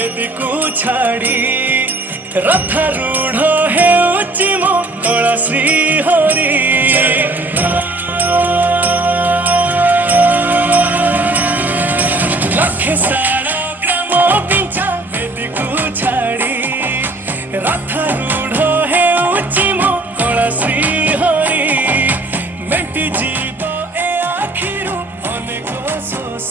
ବେଦୀକୁ ଛାଡ଼ି ରଥାରୂଢ଼ ହେଉଛି ମୋ କଳା ଶ୍ରୀ ହରି। ଲକ୍ଷେ ସାଳ ଗ୍ରାମ ପିଞ୍ଚା ବେଦୀକୁ ଛାଡ଼ି ରଥାରୂଢ଼ ହେଉଛି ମୋ କଳା ଶ୍ରୀ ହରି। ମେଣ୍ଟି ଯିବ ଏ ଆଖିରୁ ଅନେକ ଶୋଷ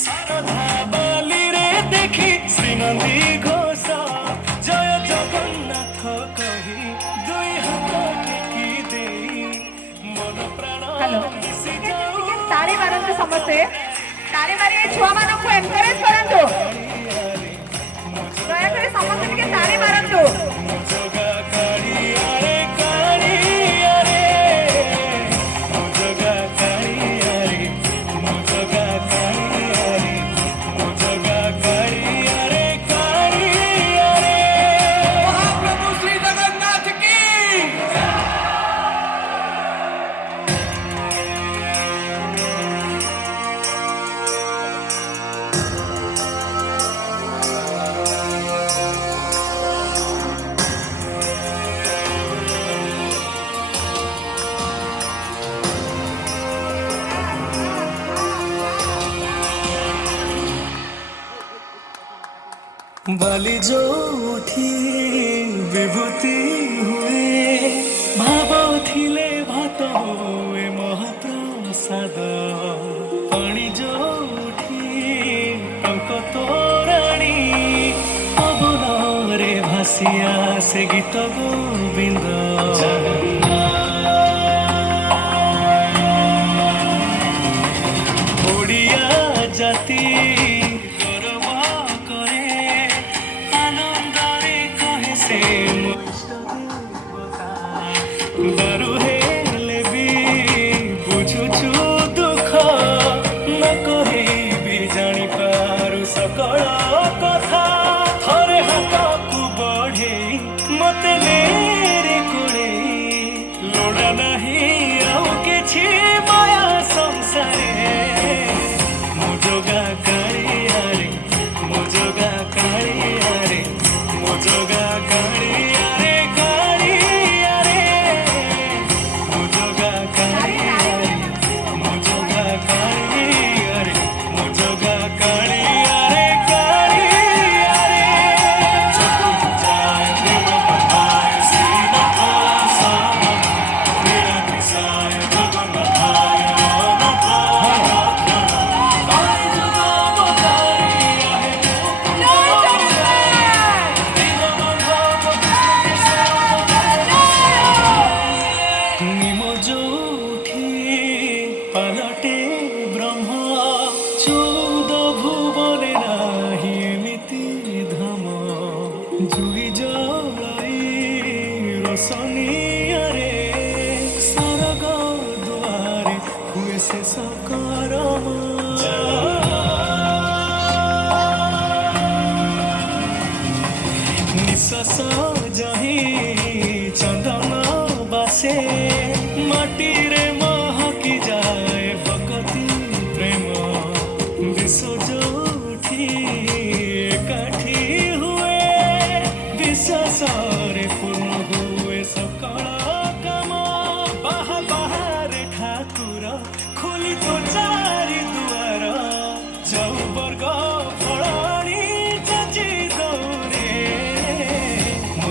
ଶାରଦା ବାଲିରେ ଦେଖି ଶ୍ରୀନନ୍ଦୀ ଘୋଷ। ଜୟ ଜଗନ୍ନାଥ କହି ଦୁଇ ହାତ ଟେକି ଦେଇ ମନ ପ୍ରାଣ ମିଶି ଯାଉ। ତାଳି ମାରନ୍ତୁ ସମସ୍ତେ, ତାଳି ମାରି ଛୁଆ ମାନଙ୍କୁ ଏନକରେଜ କରନ୍ତୁ। ଦୟାକରି ସମସ୍ତେ ଟିକେ ତାଳି ମାରନ୍ତୁ। बाली जोठी विभूति हुए भाव थिले भात हुए महाप्रसाद। पानी जोठी टंक तोराणी पवनरे भासिया से गीत गोविंद। ओडिया जाति दारू हेले भी बुझुछु दुख न कहि भी जानी पारु सकल कथा। थरे हाथकु बढ़े मते नेरे कोड़े लोड़ा नहीं आउ किछि माया संसारे। मो जोगा कालिया रे मो जोगा कालिया रे मो जोगा कालिया रे कालिया रे मो जोगा कालिया रे मो जोगा कालिया रे मो जोगा कालिया रे कालिया रे। चतुर्भुजाय देवपताय श्रीनाथाय नीलकंठाय जगन्नाथाय अनंताय निमो जोठी पालटे ब्रह्म चौद भुवने नाही एमिति धाम। जुई जलाई रोशनियारे सरग दुआरे हुए शेष करम। निश्वास जही चंदन बासे माटी रे महकी जाए भक्ति प्रेम। विश्व जोठी एकाठी हुए विश्वास रे पूर्ण हुए सकल काम। बाहा बाहारे ठाकुर खोली तो चारि दुआर चौवर्ग फलाणी जची दौरे। मो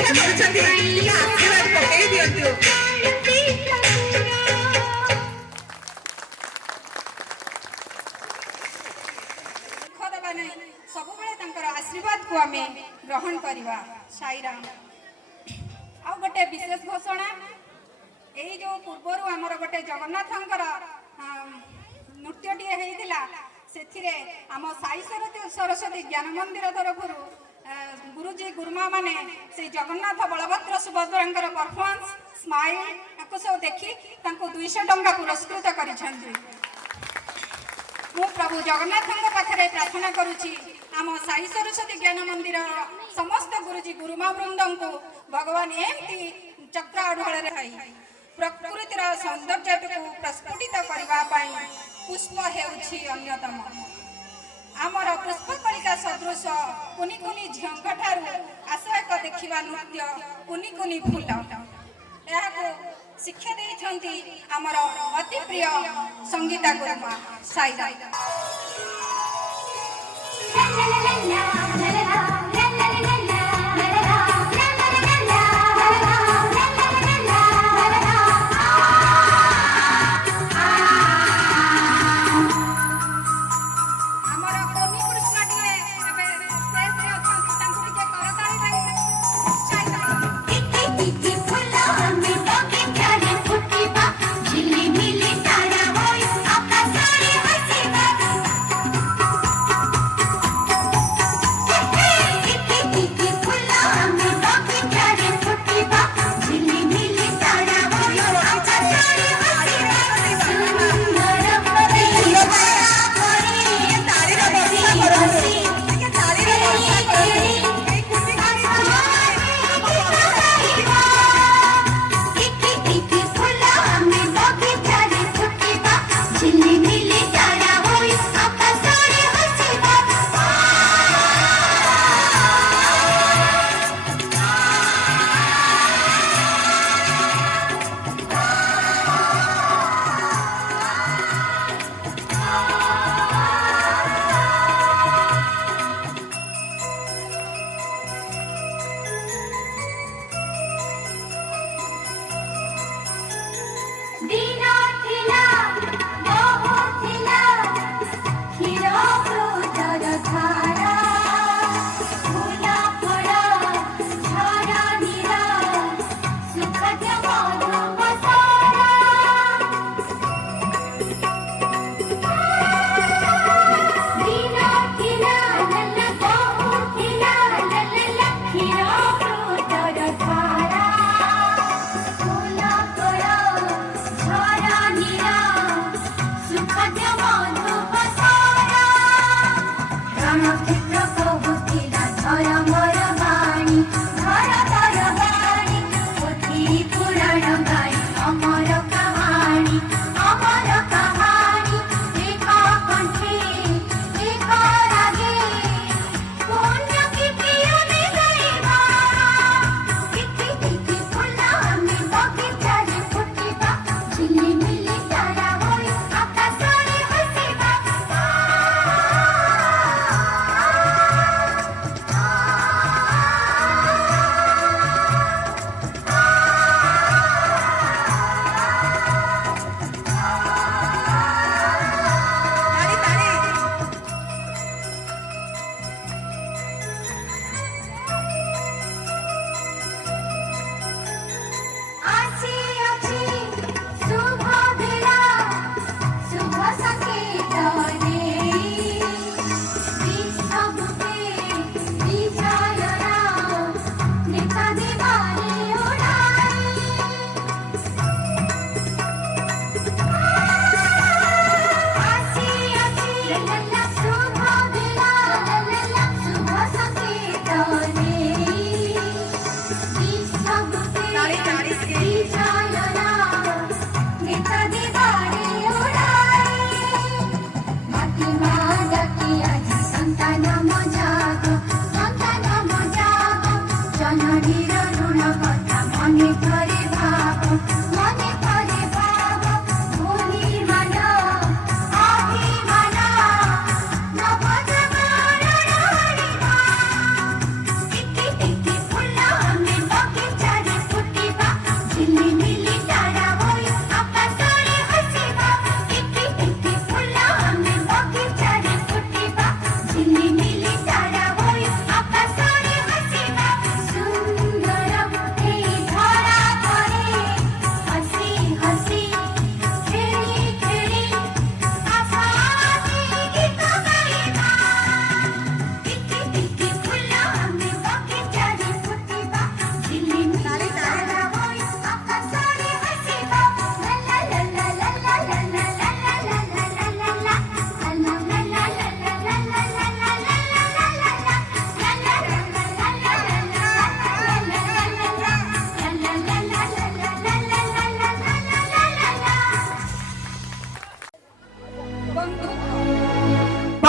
ଅପେକ୍ଷା କରୁଛନ୍ତି ଟିକେ ଆଶୀର୍ବାଦ ପକେଇ ଦିଅନ୍ତୁ। ସବୁବେଳେ ତାଙ୍କର ଆଶୀର୍ବାଦକୁ ଆମେ ଗ୍ରହଣ କରିବା। ସାଇରାମ। ଆଉ ଗୋଟେ ବିଶେଷ ଘୋଷଣା, ଏଇ ଯୋଉ ପୂର୍ବରୁ ଆମର ଗୋଟେ ଜଗନ୍ନାଥଙ୍କର ନୃତ୍ୟଟିଏ ହେଇଥିଲା, ସେଥିରେ ଆମ ସାଇ ସରସ୍ୱତୀ ଜ୍ଞାନ ମନ୍ଦିର ତରଫରୁ ଗୁରୁଜୀ ଗୁରୁମା ମାନେ ସେଇ ଜଗନ୍ନାଥ ବଳଭଦ୍ର ସୁଭଦ୍ରାଙ୍କର ପରଫର୍ମାନ୍ସ ସ୍ମାଇଲ୍ ତାକୁ ସବୁ ଦେଖି ତାଙ୍କୁ 200 ଟଙ୍କା ପୁରସ୍କୃତ କରିଛନ୍ତି। ମୁଁ ପ୍ରଭୁ ଜଗନ୍ନାଥଙ୍କ ପାଖରେ ପ୍ରାର୍ଥନା କରୁଛି ଆମ ସାଇ ସରସ୍ୱତୀ ଜ୍ଞାନ ମନ୍ଦିର ସମସ୍ତ ଗୁରୁଜୀ ଗୁରୁମା ବୃନ୍ଦଙ୍କୁ ଭଗବାନ ଏମିତି ଚକ୍ର ଅଢ଼ଳରେ ଥାଇ ପ୍ରକୃତିର ସୌନ୍ଦର୍ଯ୍ୟଟିକୁ ପ୍ରସ୍ଫୁଟିତ କରିବା ପାଇଁ ପୁଷ୍ପ ହେଉଛି ଅନ୍ୟତମ। ଆମର ପୁଷ୍ପକଳିକା ସଦୃଶ କୁନି କୁନି ଝିଅଙ୍କ ଠାରୁ ଆଶ୍ରୟକ ଦେଖିବା ନୃତ୍ୟ କୁନି କୁନି ଫୁଲ। ଏହାକୁ ଶିକ୍ଷା ଦେଇଛନ୍ତି ଆମର ଅତି ପ୍ରିୟ ସଙ୍ଗୀତା ଗୁରୁମା ସାଇରାମ।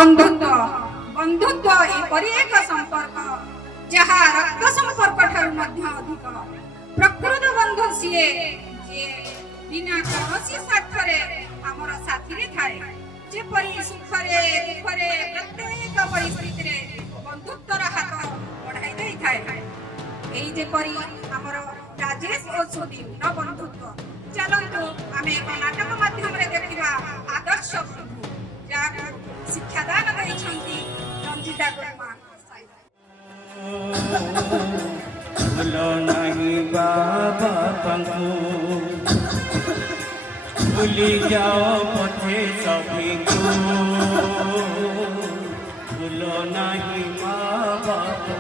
ବନ୍ଧୁତ୍ୱ ଏପରି ଏକ ସମ୍ପର୍କ ଯାହା ରକ୍ତ ସମ୍ପର୍କ ଠାରୁ ମଧ୍ୟ ଅଧିକ। ପ୍ରକୃତ ବନ୍ଧୁ ସିଏ ଯିଏ ବିନା କୌଣସି ସ୍ୱାର୍ଥରେ ଆମର ସାଥିରେ ଥାଏ। ଯେପରି ସୁଖରେ ଦୁଃଖରେ ପ୍ରତ୍ୟେକ ପରିସ୍ଥିତିରେ ବନ୍ଧୁତ୍ୱର ହାତ ବଢାଇ ଦେଇଥାଏ। ଏଇ ଯେପରି ଆମର ରାଜେଶ ଓ ସୁଦୀପର ବନ୍ଧୁତ୍ୱ। ଚାଲନ୍ତୁ ଆମେ ଏକ ନାଟକ ମାଧ୍ୟମରେ ଦେଖିବା ଆଦର୍ଶ ବନ୍ଧୁ ଯାହାକୁ ଶିକ୍ଷାଦାନ ଦେଇଛନ୍ତି ରଞ୍ଜିତା ଗୁରୁମା। ଭୁଲ ନାହିଁ ବାବା ପାଙ୍କୁ ଭୁଲି ଯାଅ ପଛେ ସଭିଙ୍କୁ ଭୁଲ ନାହିଁ ମା ବାପାଙ୍କୁ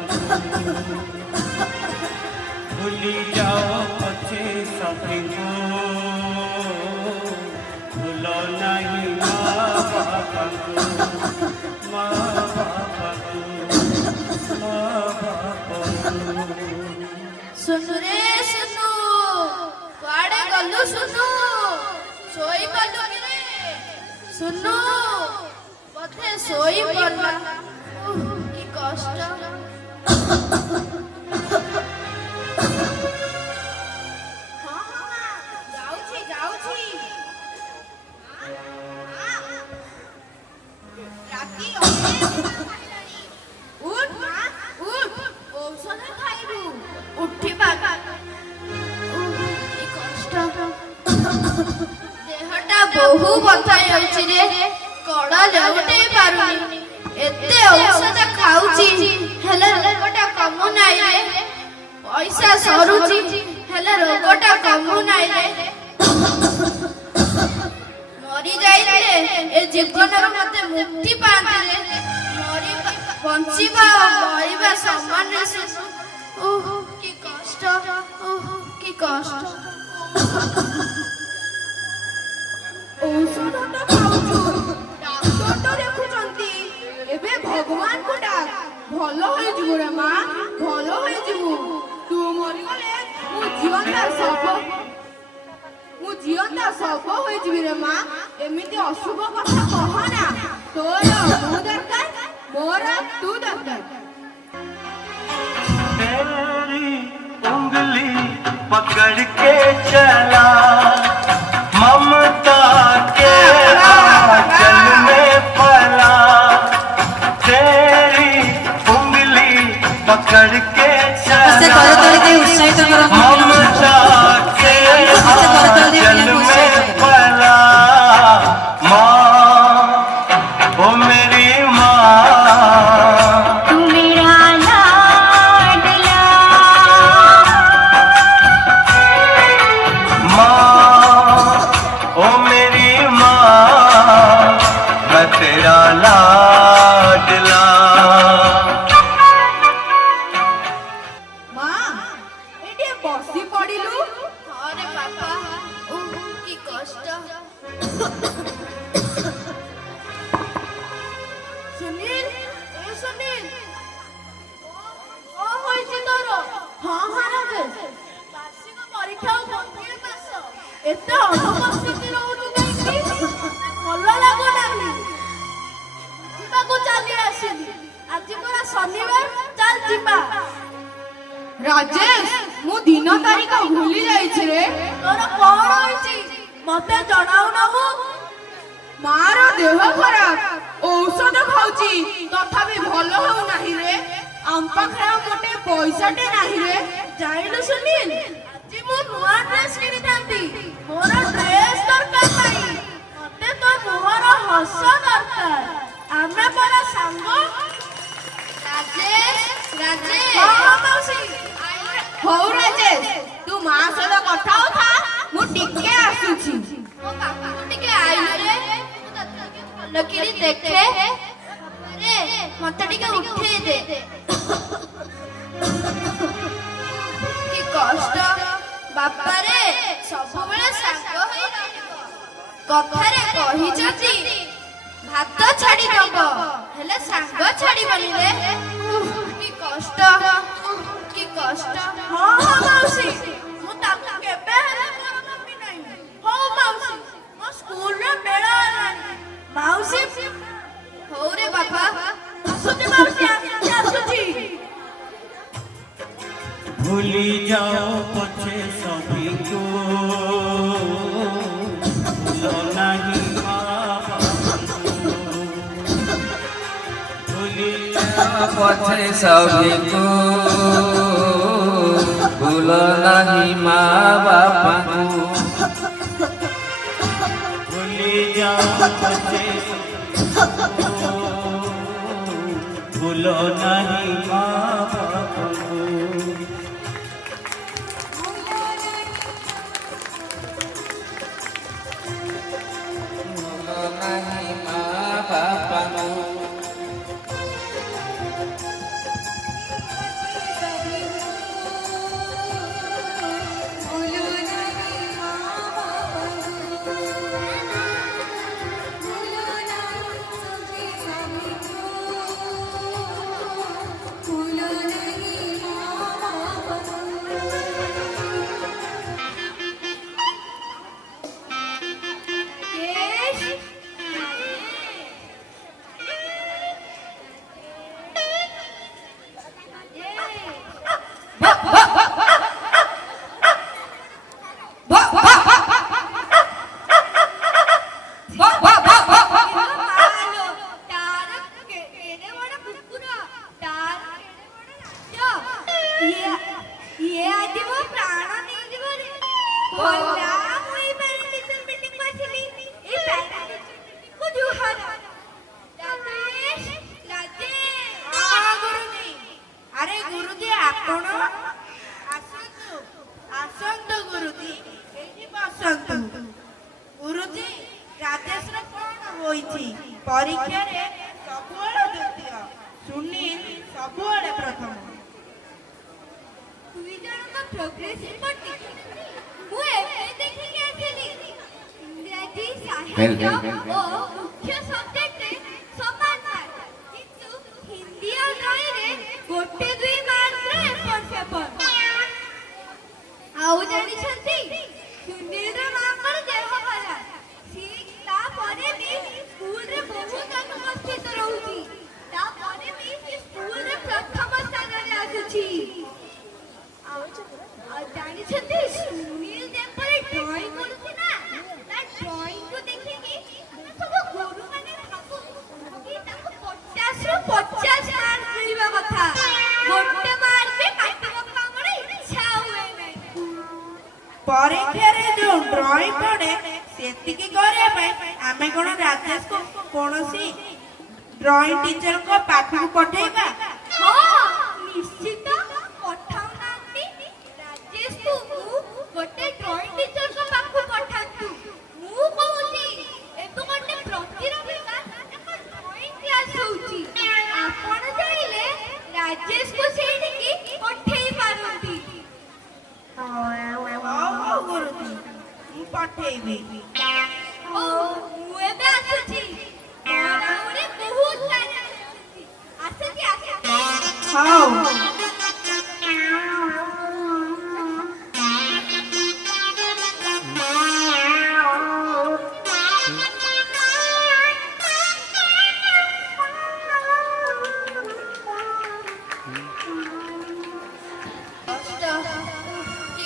ଭୁଲି ଯାଅ ପଛେ ସଭିଙ୍କୁ ଭୁଲ ନାହିଁ ମା ବାପାଙ୍କୁ ମା ବାପାଙ୍କୁ ମା ବାପାଙ୍କୁ। सुनु रे सुनु कुआड़े गलु सुनु सोई पलु कि रे सुनु बोधे सोई पड़ला कि कष्ट। हाँ हाँ जाऊची जाऊची राती उठ मां उठ औषध खाइबू उठिबा कष्ट देहटा बहु बथा होउची रे कड़ा लेउटे पारुनी एते औषध खाउची हेले रोगटा कमु नाइ रे पैसा सरुची हेले रोगटा कमु नाइ रे मरी जाई रे ए जीवनर मते मुक्ति पाते रे मरी बंचिबा मरिबा समान रे ओह की कष्ट ओह की कष्ट। ଔଷଧ ତ ଖାଉଛୁ ଡାକ୍ତର ତ ଦେଖୁଛନ୍ତି ଏବେ ଭଗବାନ କୁ ଡାକ ଭଲ ହୋଇଯିବୁ ରେ ମା ଭଲ ହୋଇଯିବୁ। ତୁ ମରିଗଲେ ମୁଁ ଜିଅନ୍ତା ଶବ ହୋଇଯିବି ରେ ମା। ଏମିତି ଅଶୁଭ କଥା କହନା। ତୋର ମୁଁ ଦରକାର ମୋର ତୁ ଦରକାର। तेरी उंगली पकड़ के चला ममता के आंचल में पला। तेरी उंगली पकड़ के चला ममता के आंचल में पला। माँ ओ मेरी माँ तेरा लाडला। ମା ଏଠି ବସି ପଡ଼ିଲୁ। अरे पापा ओह की कष्ट। ସୁନୀଲ ଏ ସୁନୀଲ କଣ ହୋଇଛି ତୋର? ହଁ ହଁ ରାଜେଶ ବାର୍ଷିକ ପରୀକ୍ଷା ଆଉ ଗୋଟିଏ ମାସ ଏତେ ଅନୁପସ୍ଥିତି ରହୁଛୁ କାହିଁକି? ଭଲ ଲାଗୁନାହିଁ। ଯିବାକୁ ଚାଲି ଆସିଲି ଆଜି ପରା ଶନିବାର ଚାଲ ଯିବା। ରାଜେଶ ମୁଁ ଦିନ ତାରିଖ ଭୁଲି ଯାଇଛି ରେ। ତୋର କଣ ହୋଇଛି ମତେ ଜଣାଉନାହୁ? ମାର ଦେହ ଖରାପ ଔଷଧ ଖାଉଛି ତଥାପି ଭଲ ହେଉନାହିଁ ରେ। ଆମ ପାଖରେ ଆଉ ଗୋଟେ ପଇସାଟେ ନାହିଁ ରେ। ଜାଣିଲୁ ସୁନୀଲ ଆଜି ମୁଁ ନୂଆ ଡ୍ରେସ କିଣିଥାନ୍ତି ମୋର ଡ୍ରେସ ଦରକାର ନାହିଁ ମତେ ତୋ ମୁହଁର ହସ ଦରକାର। ଆମେ ପରା ସାଙ୍ଗ। राजेश राजेश ହଁ ମାଉସୀ ହଉ ରାଜେଶ ତୁ ମା ସହିତ କଥା ହଉଥା ମୁଁ ଟିକେ ଆସୁଛି। ମୋ ପାଖକୁ ଟିକେ ଆଇଲୁ ରେ ମୁଁ ତତେ ଟିକେ ଭଲ କିରି ଦେଖେ। ରେ ମତେ ଟିକେ ଉଠେଇ ଦେ। କି କଷ୍ଟ ବାପା ରେ ସବୁବେଳେ ସାଙ୍ଗ ହୋଇ ରହିବ। କଥାରେ କହିଛନ୍ତି ଭାତ ଛାଡି ଦବ ହେଲେ ସାଙ୍ଗ ଛାଡିବନି ରେ। କି କଷ୍ଟ କି କଷ୍ଟ। ହଁ ହଁ ମାଉସୀ ମୁଁ ତାକୁ କେବେ ହେଲେ ମୋର ଭାବି ନାହିଁ। ହଉ ମାଉସୀ ମୋ ସ୍କୁଲରେ ବେଳ ହେଲାଣି। ମାଉସୀ ହଉ ରେ भूली जाओ पछे सभी को भूलो नहीं माँ बाप भूली जाओ पछे सभी को भूलो नहीं माँ बापा को भूली जाओ पछे भूलो नहीं माँ बाप को भूलो नहीं माँ बापा को আরে গুরুজি আপন আসন্তু আসন্তু গুরুজি এইটি বসন্তু গুরুজি রাজেশর কোন হইছি পরীক্ষারে ସବୁବେଳେ ଦ୍ୱିତୀୟ ସୁନୀଲ ସବୁବେଳେ ପ୍ରଥମ ଦୁଇ ଜଣଙ୍କ ପ୍ରୋଗ୍ରେସ ରିପୋର୍ଟ ଦେଖିଥିଲି ମୁଁ ଏବେ ଦେଖିକି ଆସିଲି ଇଂରାଜୀ ସାହିତ୍ୟ ଓ ମୁଖ୍ୟ ସବଜେକ୍ଟରେ ସମାନ ମାର୍କ କିନ୍ତୁ ହିନ୍ଦୀ ଆଉ ଡ୍ରଇଂରେ ଗୋଟେ ଦୁଇ ମାର୍କରେ ଏପଟ ସେପଟ ଆଉ ଜାଣିଛନ୍ତି ସୁନୀଲର ମାଙ୍କର ଦେହ ଖରାପ ସିଏ ତାପରେ ବି ସ୍କୁଲରେ ବହୁତ ଅନୁପସ୍ଥିତ ରହୁଛି ତାପରେ ବି ସେ ସ୍କୁଲରେ ପ୍ରଥମ ସ୍ଥାନରେ ଆସୁଛି ଆଉ ଜାଣିଛନ୍ତି ସୁନୀଲ ଯେପରି ଡ୍ରଇଂ କରୁଛି ନା ତା ଡ୍ରଇଂକୁ ଦେଖିକି ସବୁ ଗୁରୁମାନେ ଭାବୁଛନ୍ତି ତାକୁ 50ରୁ 50 ମାର୍କ ମିଳିବା କଥା ଗୋଟେ ମାର୍କ ବି କାଟିବାକୁ ଆମର ଇଚ୍ଛା ହୁଏ ନାହିଁ ପରୀକ୍ଷାରେ ଯୋଉ ଡ୍ରଇଂ ପଡେ ସେତିକି କରିବା ପାଇଁ ଆମେ କଣ ରାଜେଶକୁ କୌଣସି ଡ୍ରଇଂ ଟିଚରଙ୍କ ପାଖକୁ ପଠେଇବା ହଁ ନିଶ୍ଚିତ ପଠାଉନାହାନ୍ତି ରାଜେଶକୁ ଗୋଟେ ଡ୍ରଇଂ ଟିଚରଙ୍କ ପାଖକୁ ପଠାନ୍ତୁ ମୁଁ କହୁଛି ଏବେ ଗୋଟେ ପ୍ରତି ରବିବାର ଏକ ଡ୍ରଇଂ କ୍ଲାସ ହଉଛି ଆପଣ ଚାହିଁଲେ ରାଜେଶକୁ ସେଇଠିକି ପଠେଇ ପାରନ୍ତି ହଉ ଗୁରୁଜୀ ମୁଁ ପଠେଇବି ହଉ ମୁଁ ଏବେ ଆସୁଛି ମୋର ଆହୁରି ବହୁତ କାମ ଅଛି ଆସୁଛି ହଉ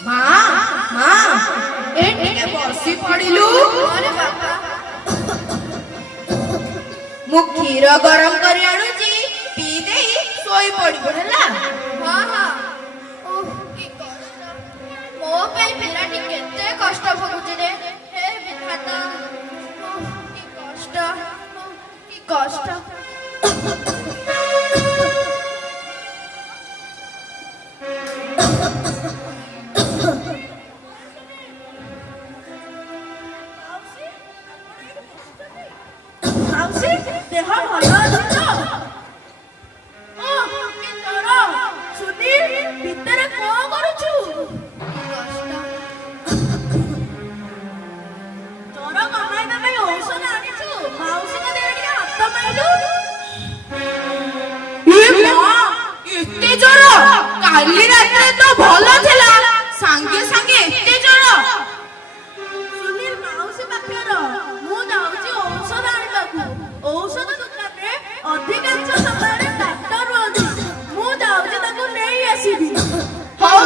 ମା ମା ଏ ଟିକେ ବସି ପଡ଼ିଲୁ ଆରେ ବାପା ମୁଁ କ୍ଷୀର ଗରମ କରି ଆଣୁଛି ପିଇ ଦେଇ ଶୋଇ ପଡ଼ିବୁ ହେଲା ହଁ ହଁ ଓଃ କି କଷ୍ଟ ମୋ ପାଇଁ ପିଲାଟି କେତେ କଷ୍ଟ ଭୋଗୁଛି ରେ ହେ ବିଧାତା ଓଃ କି କଷ୍ଟ ଓଃ କି କଷ୍ଟ ମାଉସୀ ଦେହ ଭଲ ଅଛି ତ ଓଃ କି ଜ୍ୱର ସୁନୀଲ ଭିତରେ କଣ କରୁଛୁ ଜ୍ୱର କମାଇବା ପାଇଁ ଔଷଧ ଆଣିଛୁ ମାଉସୀଙ୍କ ଦେହରେ ଟିକେ ହାତ ମାରିଲୁ ଏତେ ଜ୍ୱର କାଲି ରାତିରେ ତ ଭଲ ଥିଲା ସାଙ୍ଗେ ସାଙ୍ଗେ ଏତେ ଜ୍ୱର ସୁନୀଲ ମାଉସୀ ପାଖରେ ରହ ମୁଁ ଯାଉଛି ଔଷଧ ଆଣିବାକୁ ଔଷଧ ଦୋକାନରେ ଅଧିକାଂଶ ସମୟରେ ଡାକ୍ତର ରୁହନ୍ତି ମୁଁ ଯାଉଛି ତାକୁ ନେଇ ଆସିବି ହଉ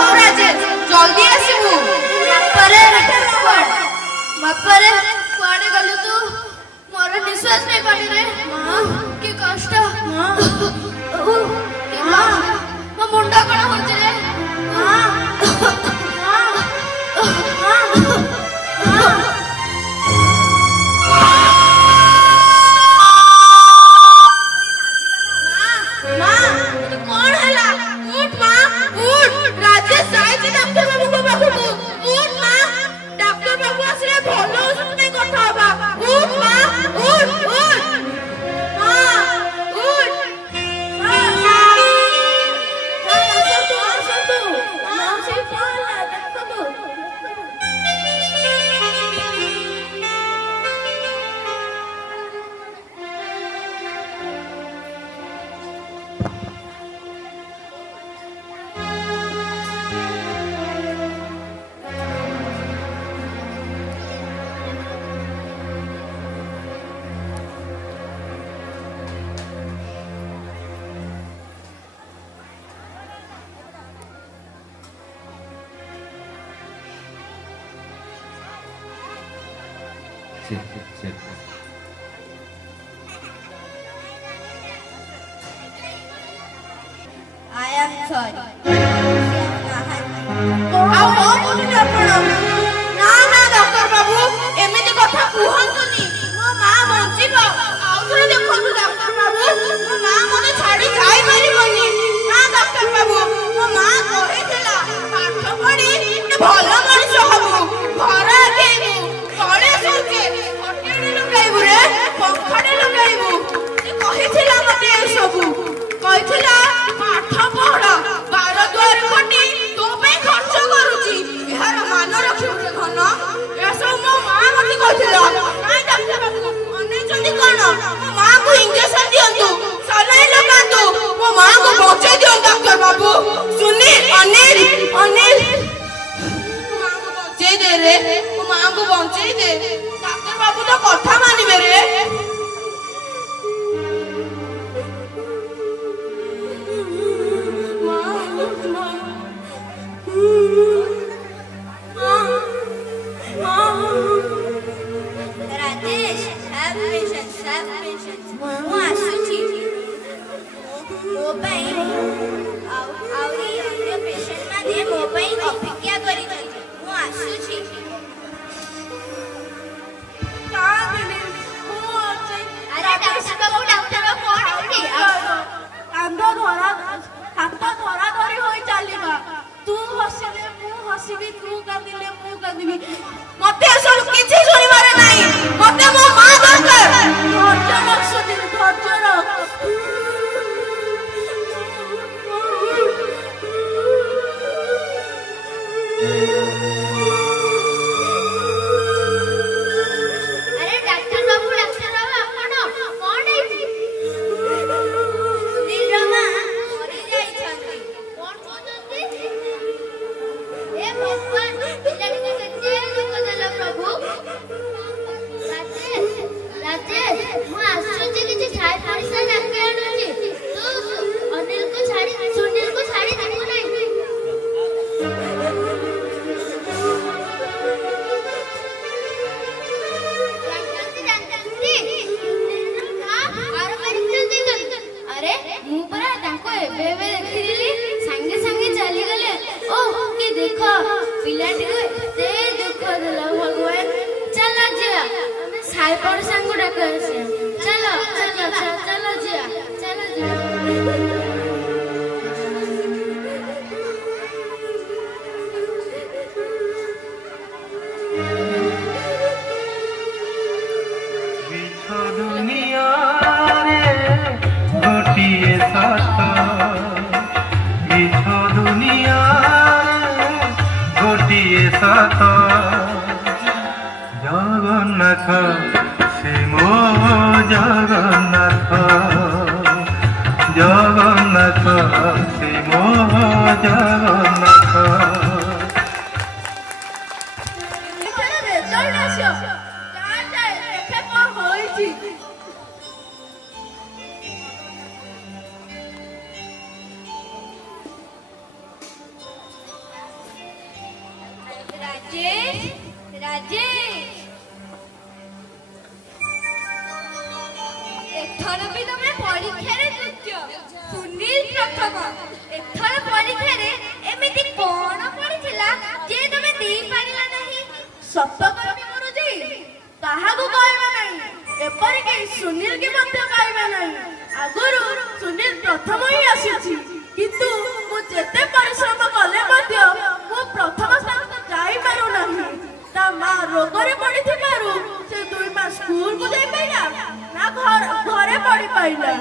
ବାବାରେ କୁଆଡେ ଗଲୁ ତୁ? ମୋର ନିଶ୍ୱାସ ନେଇ ପାଣିରେ କି କଷ୍ଟ ମୋ ମୁଣ୍ଡ କଣ ହଉଛି ରେ? କଣ ହେଲା? ଉଠ ମା ଉଠ, ରାଜେଶ ଯାଇଛି ଡାକ୍ତର ବାବୁଙ୍କ ପାଖକୁ। ଉଠ ମା, ଡାକ୍ତର ବାବୁ ଆସିଲେ ଭଲ ଔଷଧ ପାଇଁ କଥା ହବା। ଉଠ ମା ଉଠ ଉଠ ମା ଉଠ। ଆସନ୍ତୁ ମାଉସୀ, କଣ ହେଲା ଦେଖନ୍ତୁ। I am sorry. ଆଉ କଣ କହୁଛନ୍ତି ଆପଣ? ନା ନା ଡକ୍ଟର ବାବୁ, ଏମିତି କଥା କୁହନ୍ତୁନି। ମୋ ମା ବଞ୍ଚିବ। ଆଉ ଥରେ ଦେଖନ୍ତୁ ଡକ୍ଟର ବାବୁ, ମୋ ମା ମତେ ଛାଡି ଯାଇପାରିବନି। ନା ଡକ୍ଟର ବାବୁ, ମୋ ମା କହିଥିଲା ପାଠ ପଢି ଭଲ ମଣିଷ ହବୁ, ଘର ଆଗେଇବୁ, ତଳେ ଶୋଉଛେ ଖଟିଆରେ ଲଗାଇବୁ ରେ, ପଙ୍ଖାରେ ଲଗାଇବୁ। ସେ କହିଥିଲା ମତେ ଏସବୁ, କହିଥିଲା ପାଠ ପଢ, ବାର ଦୁଆରେ ଖଟି ତୋ ପାଇଁ ଖର୍ଚ୍ଚ କରୁଛି, ଏହାର ମାନ ରଖିବୁ ରେ ଧନ। ଏସବୁ ମୋ ମା ମତେ କହିଥିଲା। ନାଇଁ ଡାକ୍ତର ବାବୁ, ଅନେଇଛନ୍ତି କଣ? ମୋ ମାକୁ ଇଞ୍ଜେକ୍ସନ ଦିଅନ୍ତୁ, ସାଲାଇନ୍ ଲଗାନ୍ତୁ, ମୋ ମାକୁ ବଞ୍ଚେଇ ଦିଅନ୍ତୁ ଡାକ୍ତର ବାବୁ। ସୁନୀଲ, ଅନିଲ, ଅନିଲ, ମୋ ମାକୁ ବଞ୍ଚେଇ ଦେ ରେ, ମୋ ମାକୁ ବଞ୍ଚେଇ ଦେ। ଡାକ୍ତର ବାବୁ ତ କଥା ମାନିବେ ରେ। ରାଜେଶ, have patience, ମୁଁ ଆସୁଛି। ମୋ ପାଇଁ ଆହୁରି ଅନ୍ୟ ପେସେଣ୍ଟ ମାନେ ମୋ ପାଇଁ ଅପେକ୍ଷା କରିଛନ୍ତି। ମୁଁ ଆସୁଛି। ଆରେ ଡାକ୍ତର ବାବୁ, ଡାକ୍ତର କଣ ହେଇଛି? ହାତ ଧରା ଧରି ହୋଇ ଚାଲିବା। ତୁ ହସିଲେ ମୁଁ ହସିବି, ତୁ କାନ୍ଦିଲେ ମୁଁ କାନ୍ଦିବି। ମତେ ଏସବୁ କିଛି ଶୁଣିବାର ନାହିଁ। ମତେ ମୋ ମା ଦରକାର। ଧୈର୍ଯ୍ୟ ରଖ ସୁଧୀର, ଧୈର୍ଯ୍ୟ ରଖ। ଆରେ ଡାକ୍ତର ବାବୁ, ଆପଣ କଣ ହେଇଛି? ସୁନୀଲର ମା ମରିଯାଇଛନ୍ତି। କଣ କହୁଛନ୍ତି? ଏ ଭଗବାନ, ପିଲାଟିକୁ କେତେ ଦୁଃଖ ଦେଲ ପ୍ରଭୁ। ରାଜେଶ, ମୁଁ ଆସୁଛି, କିଛି ଖାଇ ପଇସା ଡାକି ଆଣୁଛି। ତୁ ଅନିଲକୁ ଛାଡ଼ି, ସୁନୀଲକୁ ଛାଡ଼ି ଯିବୁ ନାହିଁ। ଆରେ ମୁଁ ପରା ତାଙ୍କୁ ଏବେ ଏବେ ଦେଖିଥିଲି, ସାଙ୍ଗେ ସାଙ୍ଗେ ଚାଲିଗଲେ। ଓଃ କି ଦୁଃଖ, ପିଲାଟିକୁ ଏତେ ଦୁଃଖ ଦେଲ ଭଗବାନ। ଚାଲ ଯିବା, ଆମେ ସାଇ ପଡିଶାଙ୍କୁ ଡାକି ଆସିବା। ଚାଲ ଚାଲ ଚାଲ ଯିବା, ଚାଲ ଯିବା। দুনিয়ারে গোটিয়ে সত, মিছ দুনিয়ারে গোটিয়ে সত। জগন্নাথ সে মো জগন্নাথ, জগন্নাথ সে মো জগন্নাথ। ରେଜଲ୍ଟ ଆସିବ। ଯାଏ ଦେଖେ କଣ ହୋଇଛି। ରାଜେଶ, ଏଥର ବି ତମେ ପରୀକ୍ଷାରେ ତୃତୀୟ, ସୁନୀଲ ପ୍ରଥମ। ଏଥର ପରୀକ୍ଷାରେ ଏମିତି କଣ ପଡିଥିଲା ଯେ ତମେ ଦେଇପାରିଲା ନାହିଁ? ସତ କହିବି ଗୁରୁଜୀ, କାହାକୁ କହିବା ନାହିଁ, ଏପରିକି ସୁନୀଲ କି ମଧ୍ୟ କହିବା ନାହିଁ। ଆଗରୁ ସୁନୀଲ ପ୍ରଥମ ହିଁ ଆସିଛି, କିନ୍ତୁ ମୁଁ ଯେତେ ପରିଶ୍ରମ କଲେ ମଧ୍ୟ ମୁଁ ପ୍ରଥମ ସ୍ଥାନକୁ ଯାଇପାରୁନାହିଁ। ତା ମା ରୋଗରେ ପଡିଥିବାରୁ ସେ 2 ମାସ ସ୍କୁଲକୁ ଯାଇପାରିଲା ନା ଘରେ ପଡି ପାଇଲା।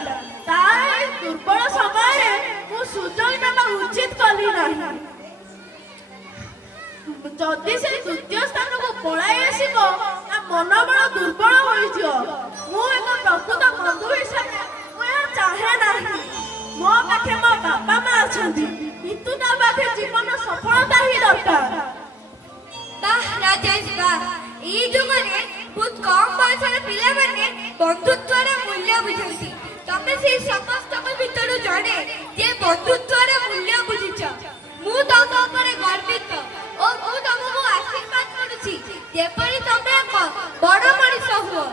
ତାର ଏହି ଦୁର୍ବଳ ସମୟରେ ମୁଁ ସୁଯୋଗ ନେବା ଉଚିତ କଲି ନାହିଁ। ଯଦି ସେ ଦ୍ୱିତୀୟ ସ୍ଥାନକୁ ପଳାଇ ଆସିବ, ତା ମନୋବଳ ଦୁର୍ବଳ ହୋଇଯିବ। ମୁଁ ଏକ ପ୍ରକୃତ ବନ୍ଧୁ ହିସାବରେ ମୁଁ ଏହା ଚାହେଁ ନାହିଁ। ମୋ ପାଖେ ମୋ ବାପା ମା ଅଛନ୍ତି, କିନ୍ତୁ ତା ପାଖେ ଜୀବନ ସଫଳତା ହିଁ ଦରକାର। ବାଃ ରାଜେଶ ବାଃ, ଏଇ ଯୁଗରେ ବହୁତ କମ ବୟସର ପିଲାମାନେ ବନ୍ଧୁତ୍ୱର ମୂଲ୍ୟ ବୁଝନ୍ତି। ତମେ ସେଇ ସମସ୍ତଙ୍କ ଭିତରୁ ଜଣେ ଯେ ବନ୍ଧୁତ୍ୱର ମୂଲ୍ୟ ବୁଝିଛ। ମୁଁ ତମ ଉପରେ ଗର୍ବିତ ଓ ମୁଁ ତମକୁ ଆଶୀର୍ବାଦ କରୁଛି ଯେପରି ତମେ ଏକ ବଡ ମଣିଷ ହୁଅ।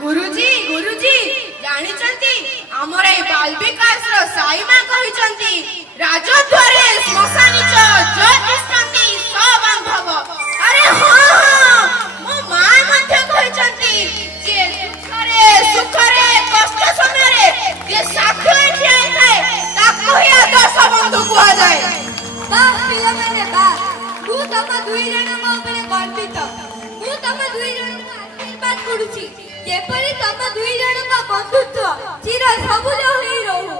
ଗୁରୁଜୀ ଜାଣିଛନ୍ତି, ଆମର ଏଇ ବାଲ ବିକାଶର ସାଇମା କହିଛନ୍ତି, ରାଜଦ୍ୱାରେ ଶ୍ମଶାନିଚ ଜୟ ତିଷ୍ଠନ୍ତି ସବାନ୍ଧବ। ଆରେ ହଁ, ମୋ ମା ମଧ୍ୟ କହିଛନ୍ତି ଯେ ସୁଖରେ କଷ୍ଟ ସମୟରେ ଯେ ସାଥି ହୋଇ ଠିଆ ହେଇଥାଏ ତାକୁ ହିଁ ଆଦର୍ଶ ବନ୍ଧୁ କୁହାଯାଏ। ବାଃ ପିଲାମାନେ ବାଃ, ମୁଁ ତମ 2 ଜଣଙ୍କ ଉପରେ ଗର୍ବିତ। ମୁଁ ତମ 2 ଜଣଙ୍କୁ ଆଶୀର୍ବାଦ କରୁଛି ଯେପରି ତମ 2 ଜଣଙ୍କ ବନ୍ଧୁତ୍ୱ ଚିର ସବୁଜ ହୋଇ ରହୁ।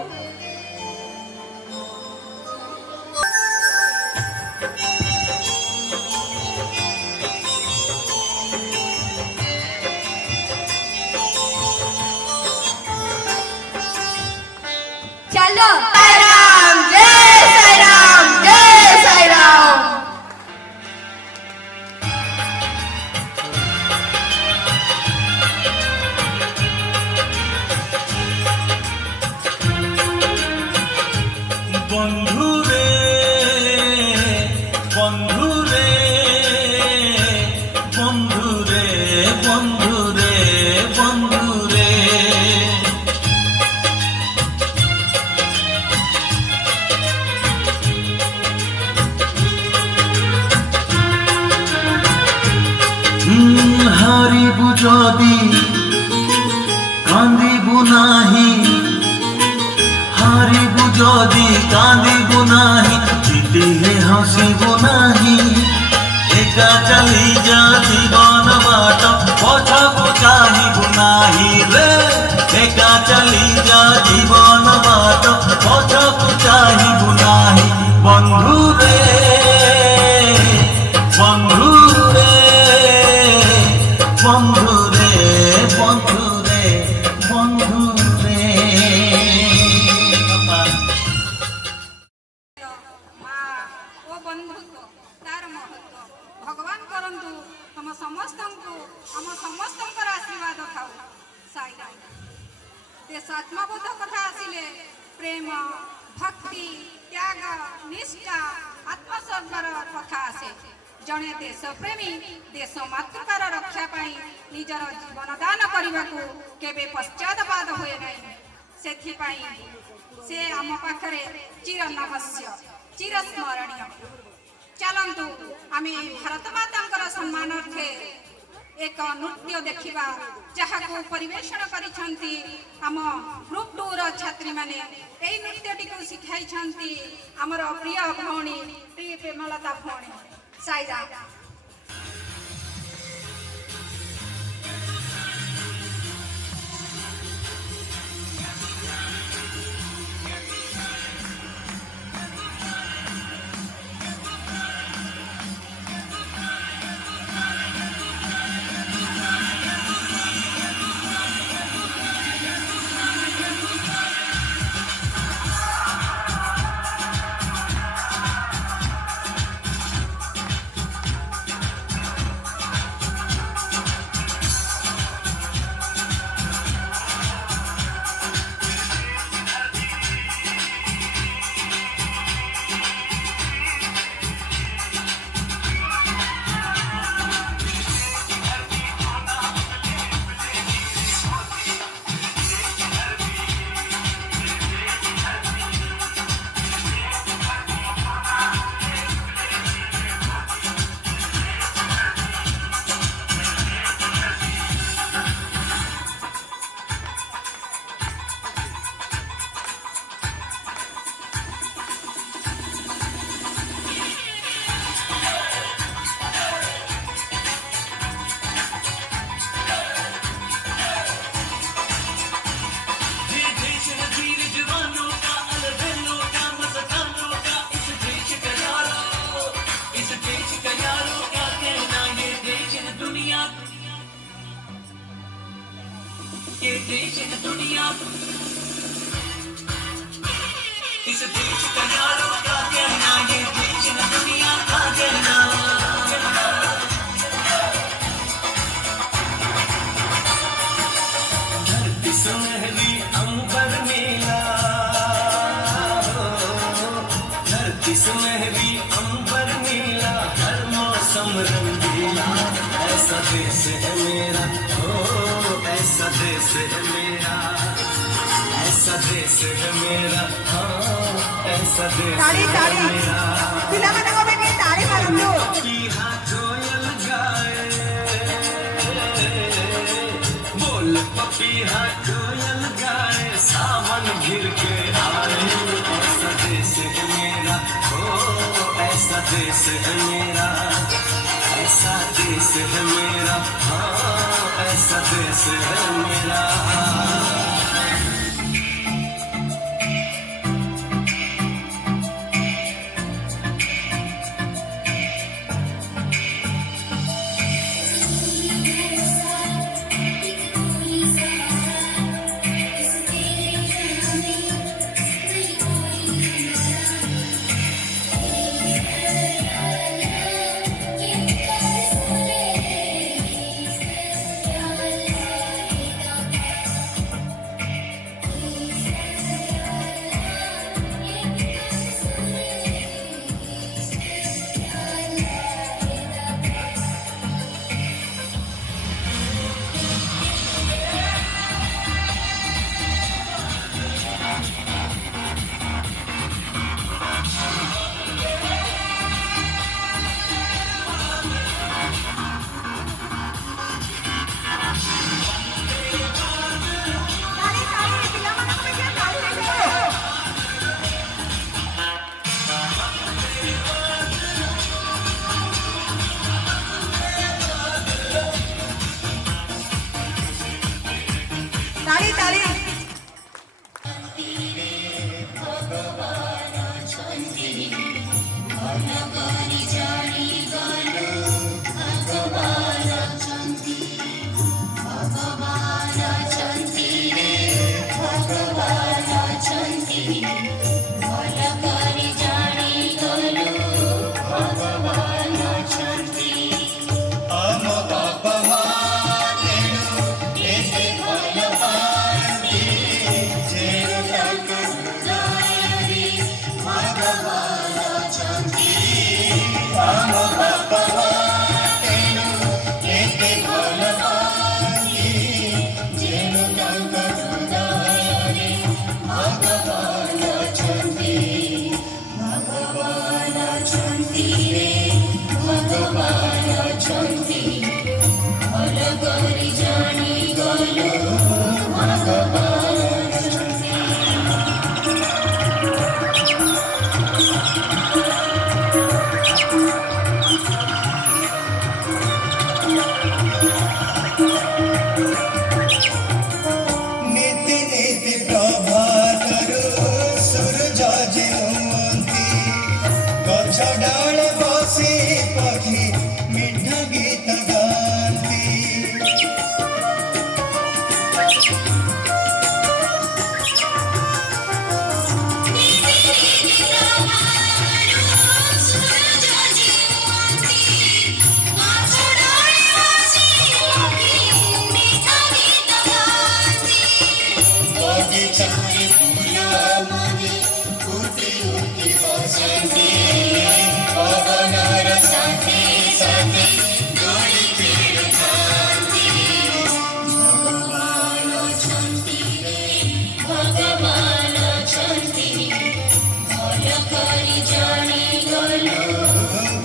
ଚାଲ ସାଇରାମ, ଜୟ ସାଇରାମ, ଜୟ ସାଇରାମ। বন্ধুরে বন্ধুরে বন্ধুরে বন্ধুরে বন্ধুরে হারিবু যদি কান্দিবু নাহি, হারিবু যদি কান্দিবু নাহি, জিতিলে হসিবু নাহি। একা চালি যা জীবন বাট, পছকু চাহিবু নাহি রে। একা চালি যা জীবন বাট, পছকু চাহিবু নাহি। বন্ধুরে বন্ধুরে বন্ধুরে বন্ধুরে বন্ধুরে। ମା ଓ ବନ୍ଧୁତ୍ୱ ତାର ମହତ୍ଵ ଭଗବାନ କରନ୍ତୁ ତମ ସମସ୍ତଙ୍କୁ ଆମ ସମସ୍ତଙ୍କର ଆଶୀର୍ବାଦ ଥାଉ। ସାଇରାମ। ଦେଶାତ୍ମବୋଧ କଥା ଆସିଲେ ପ୍ରେମ, ଭକ୍ତି, ତ୍ୟାଗ, ନିଷ୍ଠା, ଆତ୍ମସର୍ଗର କଥା ଆସେ। ଜଣେ ଦେଶପ୍ରେମୀ ଦେଶ ମାତୃକାର ରକ୍ଷା ପାଇଁ ନିଜର ଜୀବନ ଦାନ କରିବାକୁ କେବେ ପଶ୍ଚାତପାତ ହୁଏ ନାହିଁ। ସେଥିପାଇଁ ସେ ଆମ ପାଖରେ ଚିରନବଶ୍ୟ, ଚିରସ୍ମରଣୀୟ। ଚାଲନ୍ତୁ ଆମେ ଭାରତ ମାତାଙ୍କର ସମ୍ମାନାର୍ଥେ ଏକ ନୃତ୍ୟ ଦେଖିବା, ଯାହାକୁ ପରିବେଷଣ କରିଛନ୍ତି ଆମ ଗ୍ରୁପ୍ 2ର ଛାତ୍ରୀମାନେ। ଏହି ନୃତ୍ୟଟିକୁ ଶିଖାଇଛନ୍ତି ଆମର ପ୍ରିୟ ଭଉଣୀ ପ୍ରେମଲତା ଭଉଣୀ। ସାଇରାମ। दुनिया इस देश का यारों का कहना ये देश न दुनिया का कहना धरती सुनहरी अंबर नीला धरती सुनहरी अंबर नीला हर मौसम रंगीला ऐसा देश है मेरा ऐसा देश है मेरा ऐसा देश है मेरा ऐसा देश ताड़ी है ताड़ी मेरा ପିଲାମାନଙ୍କ ପାଇଁ ଟିକେ ତାଳି ମାରନ୍ତୁ। पपीहा कोयल गाए बोल पपीहा कोयल गाए सावन घिर के आए ऐसा देश है मेरा ऐसा देश है मेरा ऐसा देश है मेरा ऐसा देश है मेरा ताली ताली नीति नीति प्रभातरु सूरज जेउंती गछ डाल बसी पक्षी मिठा गीत गाती बगीचारे फूला मने फूटी उठी बसंती पवनर साथे साथे डोली खेलुथांती भगवान अछंती रे भगवान अछंती भल करी जानी गलु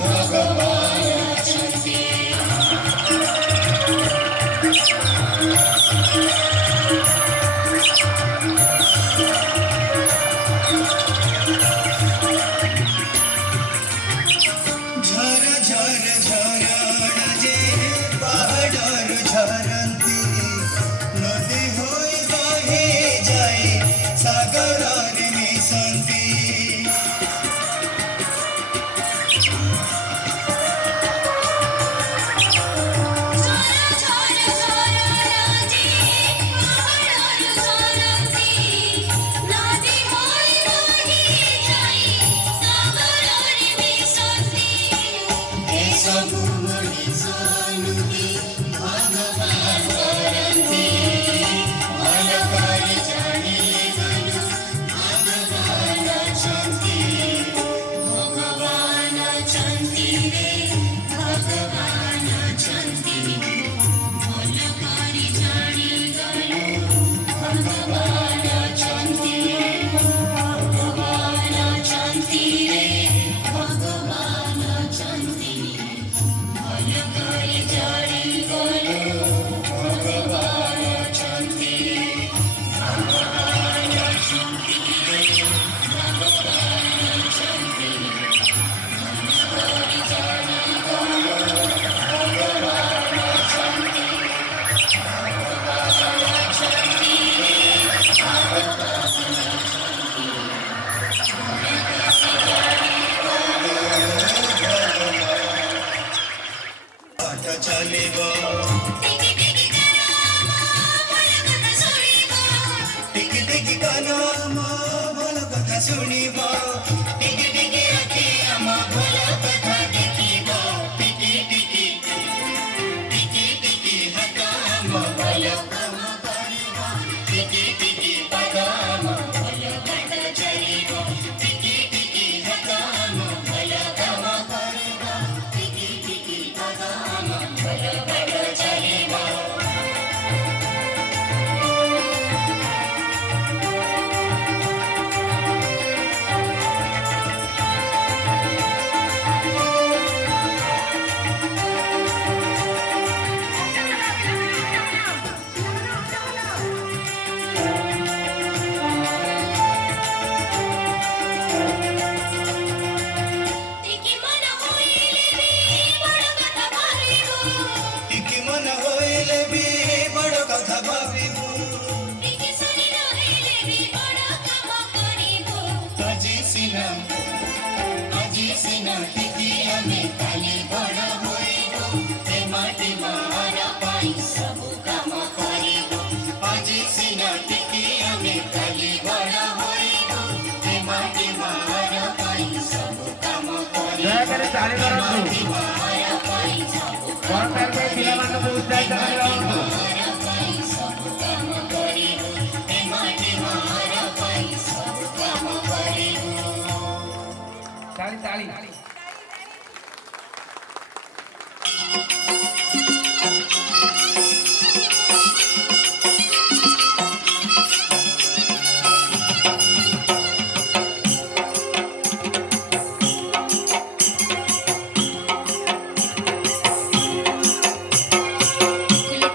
भगवान अछंती ଶୁଣିବ ଟିକେ ଟିକେ ଆଖି ଆମ ଭଲ କଥା ଦେଖିବ ଟିକେ ଟିକେ ଟିକେ ଟିକେ ହାତ ଆମ ଭଲ କାମ କରିବ ଟିକେ ଟିକେ ପାଦ ଆମ ଭଲ ବାଟ ଚାଲିବ ଟିକେ ଟିକେ ହାତ ଆମ ଭଲ କାମ କରିବ ଟିକେ ଟିକେ ପାଦ ଆମ ଭଲ ବାଟ ଚାଲିବ ଟିକେ ମନ ହୋଇଲେ ବି ବଡ଼ କଥା ଭାବିବୁ ଟିକେ ମନ ହୋଇଲେ ବି ବଡ଼ କଥା ଭାବିବୁ ଟିକେ ଶୁଣି ରହିଲେ ବି ବଡ଼ କାମ କରିବୁ ଆଜି ସିନା ଟିକେ ଆମେ କାଲି ବଡ଼ ହୋଇବୁ ଏ ମାଟି ମାର ପାଇଁ ସବୁ କାମ କରିବୁ ଆଜି ସିନା ଟିକେ ଆମେ କାଲି ବଡ଼ ହୋଇବୁ ଏ ମାଟି ମାର ପାଇଁ ସବୁ କାମ କରିବୁ ଦୟାକରି ତାଳି କରନ୍ତୁ ମାର ପାଇଁ ସବୁ ସରକାର ପାଇଁ ପିଲାମାନଙ୍କୁ ଉତ୍ସାହିତ କରିବା ମାର ପାଇଁ ସବୁ କାମ କରିବୁ ଏ ମାଟି ମାର ପାଇଁ ସବୁ କାମ କରିବୁ ତାଳି ତାଳି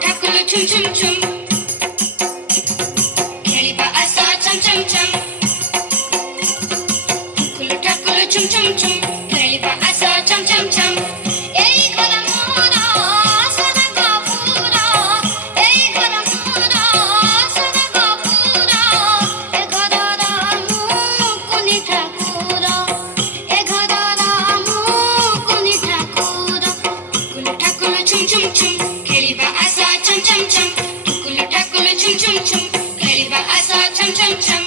ଠାକୁର ଛୁମ୍ ଛୁମ୍ ଛୁମ୍ ଖେଳିବା ଆସ ଛମ୍ ଛମ୍ ଛମ୍ ଠାକୁର ଛୁମ୍ ଛୁମ୍ ଛୁମ୍ ଖେଳିବା ଆସ ଛମ୍ ଛମ୍ ଛମ୍ ଏଇ ଘର ମୋର ସଦା କପୁର ଏଇ ଘର ମୋର ସଦା କପୁର ଏ ଘରର ମୁଁ କୁନି ଠାକୁର ଏ ଘରର ମୁଁ କୁନି ଠାକୁର ଠାକୁର ଛୁମ୍ ଛୁମ୍ ଛୁମ୍ ଖେଳିବା ଆସ ଛମ୍ ଛମ୍ ଛମ୍ ଠାକୁର ଛୁମ୍ ଛୁମ୍ ଛୁମ୍ ଖେଳିବା ଆସ ଛମ୍ ଛମ୍ ଛମ୍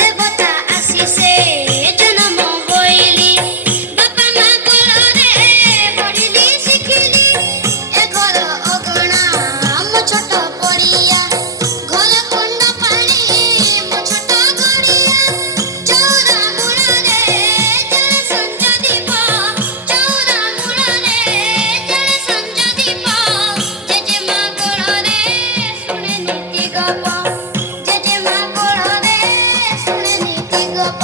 ଦେବତା ଆସିছে ଜନ୍ମ ହୋଇଲି ବାପା ମା କୋଳରେ ପଢ଼ିଲି ଶିଖିଲି ଏ ଘର ଅଗଣା ମୋ ଛୋଟ ପଡ଼ିଆ ଘର କୁଣ୍ଡ ପାଣି ମୋ ଛୋଟ ଗଡ଼ିଆ ଚଉରା ମୂଳରେ ଜଳେ ସଞ୍ଜ ଦୀପ ଚଉରା ମୂଳରେ ଜଳେ ସଞ୍ଜ ଦୀପ ଜେଜେମା କୋଳରେ ଶୁଣେ ନୀତି ଗପ ଜେଜେମା କୋଳରେ ଶୁଣେ ନୀତି ଗପ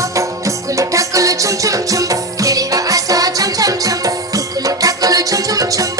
ଠାକୁର ଛୁମ୍ ଛୁମ୍ ଛୁମ୍ ଖେଳିବା ଆସ ଛମ୍ ଛମ୍ ଛମ୍ ଠାକୁର ଛୁମ୍ ଛୁମ୍ ଛୁମ୍